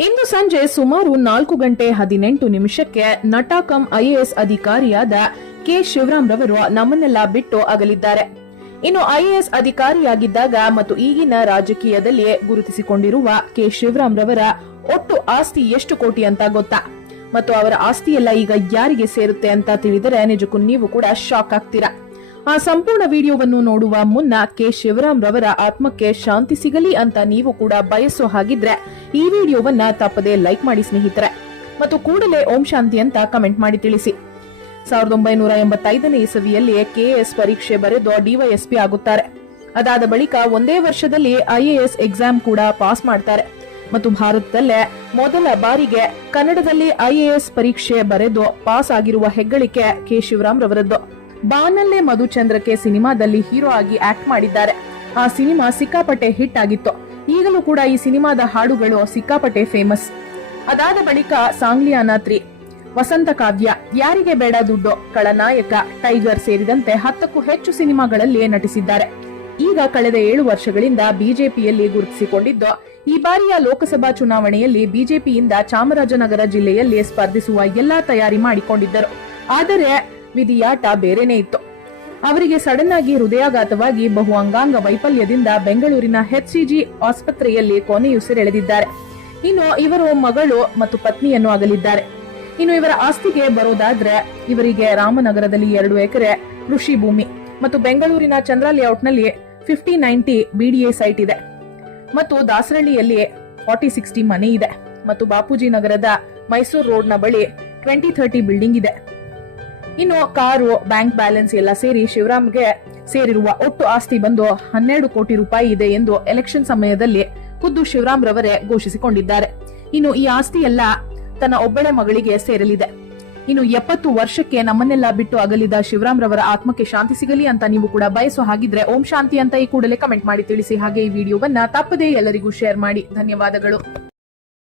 ಇಂದು ಸಂಜೆ ಸುಮಾರು ನಾಲ್ಕು ಗಂಟೆ ಹದಿನೆಂಟು ನಿಮಿಷಕ್ಕೆ ನಟ ಕಂ ಐಎಎಸ್ ಅಧಿಕಾರಿಯಾದ ಕೆ ಶಿವರಾಮ್ ರವರು ನಮ್ಮನ್ನೆಲ್ಲ ಬಿಟ್ಟು ಅಗಲಿದ್ದಾರೆ. ಇನ್ನು ಐಎಎಸ್ ಅಧಿಕಾರಿಯಾಗಿದ್ದಾಗ ಮತ್ತು ಈಗಿನ ರಾಜಕೀಯದಲ್ಲಿ ಗುರುತಿಸಿಕೊಂಡಿರುವ ಕೆ ಶಿವರಾಮ್ ರವರ ಒಟ್ಟು ಆಸ್ತಿ ಎಷ್ಟು ಕೋಟಿ ಅಂತ ಗೊತ್ತಾ? ಮತ್ತು ಅವರ ಆಸ್ತಿಯೆಲ್ಲ ಈಗ ಯಾರಿಗೆ ಸೇರುತ್ತೆ ಅಂತ ತಿಳಿದರೆ ನಿಜಕ್ಕೂ ನೀವು ಕೂಡ ಶಾಕ್ ಆಗ್ತೀರಾ? ಆ ಸಂಪೂರ್ಣ ವಿಡಿಯೋವನ್ನು ನೋಡುವ ಮುನ್ನ ಕೆ. ಶಿವರಾಮ್ ರವರ ಆತ್ಮಕ್ಕೆ ಶಾಂತಿ ಸಿಗಲಿ ಅಂತ ನೀವು ಕೂಡ ಬಯಸೋ ಹಾಗಿದ್ರೆ ಈ ವಿಡಿಯೋವನ್ನ ತಪ್ಪದೇ ಲೈಕ್ ಮಾಡಿ ಸ್ನೇಹಿತರೆ. ಮತ್ತು ಕೂಡಲೇ ಓಂ ಶಾಂತಿ ಅಂತ ಕಮೆಂಟ್ ಮಾಡಿ ತಿಳಿಸಿ. ಸಾವಿರದ ಒಂಬೈನೂರ ಎಂಬತ್ತೈದನೇ ಇಸವಿಯಲ್ಲಿ ಕೆಎಎಸ್ ಪರೀಕ್ಷೆ ಬರೆದು ಡಿವೈಎಸ್ಪಿ ಆಗುತ್ತಾರೆ. ಅದಾದ ಬಳಿಕ ಒಂದೇ ವರ್ಷದಲ್ಲಿ ಐಎಎಸ್ ಎಕ್ಸಾಮ್ ಕೂಡ ಪಾಸ್ ಮಾಡ್ತಾರೆ. ಮತ್ತು ಭಾರತದಲ್ಲೇ ಮೊದಲ ಬಾರಿಗೆ ಕನ್ನಡದಲ್ಲಿ ಐಎಎಸ್ ಪರೀಕ್ಷೆ ಬರೆದು ಪಾಸ್ ಆಗಿರುವ ಹೆಗ್ಗಳಿಕೆ ಕೆ. ಶಿವರಾಮ್ ರವರದ್ದು. ಬಾನಲ್ಲೇ ಮಧುಚಂದ್ರಕ್ಕೆ ಸಿನಿಮಾದಲ್ಲಿ ಹೀರೋ ಆಗಿ ಆಕ್ಟ್ ಮಾಡಿದ್ದಾರೆ. ಆ ಸಿನಿಮಾ ಸಿಕ್ಕಾಪಟ್ಟೆ ಹಿಟ್ ಆಗಿತ್ತು. ಈಗಲೂ ಕೂಡ ಈ ಸಿನಿಮಾದ ಹಾಡುಗಳು ಸಿಕ್ಕಾಪಟ್ಟೆ ಫೇಮಸ್. ಅದಾದ ಬಳಿಕ ಸಾಂಗ್ಲಿಯಾನ ತ್ರಿ ವಸಂತ ಕಾವ್ಯ, ಯಾರಿಗೆ ಬೇಡ ದುಡ್ಡು ಕಳನಾಯಕ ಟೈಗರ್ ಸೇರಿದಂತೆ ಹತ್ತಕ್ಕೂ ಹೆಚ್ಚು ಸಿನಿಮಾಗಳಲ್ಲಿ ನಟಿಸಿದ್ದಾರೆ. ಈಗ ಕಳೆದ ಏಳು ವರ್ಷಗಳಿಂದ ಬಿಜೆಪಿಯಲ್ಲಿ ಗುರುತಿಸಿಕೊಂಡಿದ್ದು, ಈ ಬಾರಿಯ ಲೋಕಸಭಾ ಚುನಾವಣೆಯಲ್ಲಿ ಬಿಜೆಪಿಯಿಂದ ಚಾಮರಾಜನಗರ ಜಿಲ್ಲೆಯಲ್ಲಿ ಸ್ಪರ್ಧಿಸುವ ಎಲ್ಲಾ ತಯಾರಿ ಮಾಡಿಕೊಂಡಿದ್ದರು. ಆದರೆ ವಿಧಿಯಾಟ ಬೇರೆನೇ ಇತ್ತು. ಅವರಿಗೆ ಸಡನ್ ಆಗಿ ಹೃದಯಾಘಾತವಾಗಿ ಬಹು ಅಂಗಾಂಗ ವೈಫಲ್ಯದಿಂದ ಬೆಂಗಳೂರಿನ ಎಚ್ಸಿಜಿ ಆಸ್ಪತ್ರೆಯಲ್ಲಿ ಕೊನೆಯುಸಿರೆಳೆದಿದ್ದಾರೆ ಇನ್ನು ಇವರು ಮಗಳು ಮತ್ತು ಪತ್ನಿಯನ್ನು ಅಗಲಿದ್ದಾರೆ. ಇನ್ನು ಇವರ ಆಸ್ತಿಗೆ ಬರೋದಾದ್ರೆ ಇವರಿಗೆ ರಾಮನಗರದಲ್ಲಿ ಎರಡು ಎಕರೆ ಕೃಷಿ ಭೂಮಿ ಮತ್ತು ಬೆಂಗಳೂರಿನ ಚಂದ್ರ ಲೇಔಟ್ನಲ್ಲಿ ಫಿಫ್ಟಿ ನೈಂಟಿ ಬಿಡಿಎ ಸೈಟ್ ಇದೆ. ಮತ್ತು ದಾಸರಳ್ಳಿಯಲ್ಲಿ ಫಾರ್ಟಿ ಸಿಕ್ಸ್ಟಿ ಮನೆ ಇದೆ. ಮತ್ತು ಬಾಪೂಜಿ ನಗರದ ಮೈಸೂರು ರೋಡ್ನ ಬಳಿ ಟ್ವೆಂಟಿ ಥರ್ಟಿ ಬಿಲ್ಡಿಂಗ್ ಇದೆ. ಇನ್ನು ಕಾರು ಬ್ಯಾಂಕ್ ಬ್ಯಾಲೆನ್ಸ್ ಎಲ್ಲ ಸೇರಿ ಶಿವರಾಮ್ಗೆ ಸೇರಿರುವ ಒಟ್ಟು ಆಸ್ತಿ ಬಂದು ಹನ್ನೆರಡು ಕೋಟಿ ರೂಪಾಯಿ ಇದೆ ಎಂದು ಎಲೆಕ್ಷನ್ ಸಮಯದಲ್ಲಿ ಖುದ್ದು ಶಿವರಾಮ್ ರವರೇ ಘೋಷಿಸಿಕೊಂಡಿದ್ದಾರೆ. ಇನ್ನು ಈ ಆಸ್ತಿ ಎಲ್ಲ ತನ್ನ ಒಬ್ಬಳೆ ಮಗಳಿಗೆ ಸೇರಲಿದೆ. ಇನ್ನು ಎಪ್ಪತ್ತು ವರ್ಷಕ್ಕೆ ನಮ್ಮನ್ನೆಲ್ಲ ಬಿಟ್ಟು ಅಗಲಿದ ಶಿವರಾಮ್ ರವರ ಆತ್ಮಕ್ಕೆ ಶಾಂತಿ ಸಿಗಲಿ ಅಂತ ನೀವು ಕೂಡ ಬಯಸೋ ಹಾಗಿದ್ರೆ ಓಂ ಶಾಂತಿ ಅಂತ ಈ ಕೂಡಲೇ ಕಮೆಂಟ್ ಮಾಡಿ ತಿಳಿಸಿ. ಹಾಗೆ ಈ ವಿಡಿಯೋವನ್ನ ತಪ್ಪದೇ ಎಲ್ಲರಿಗೂ ಶೇರ್ ಮಾಡಿ. ಧನ್ಯವಾದಗಳು.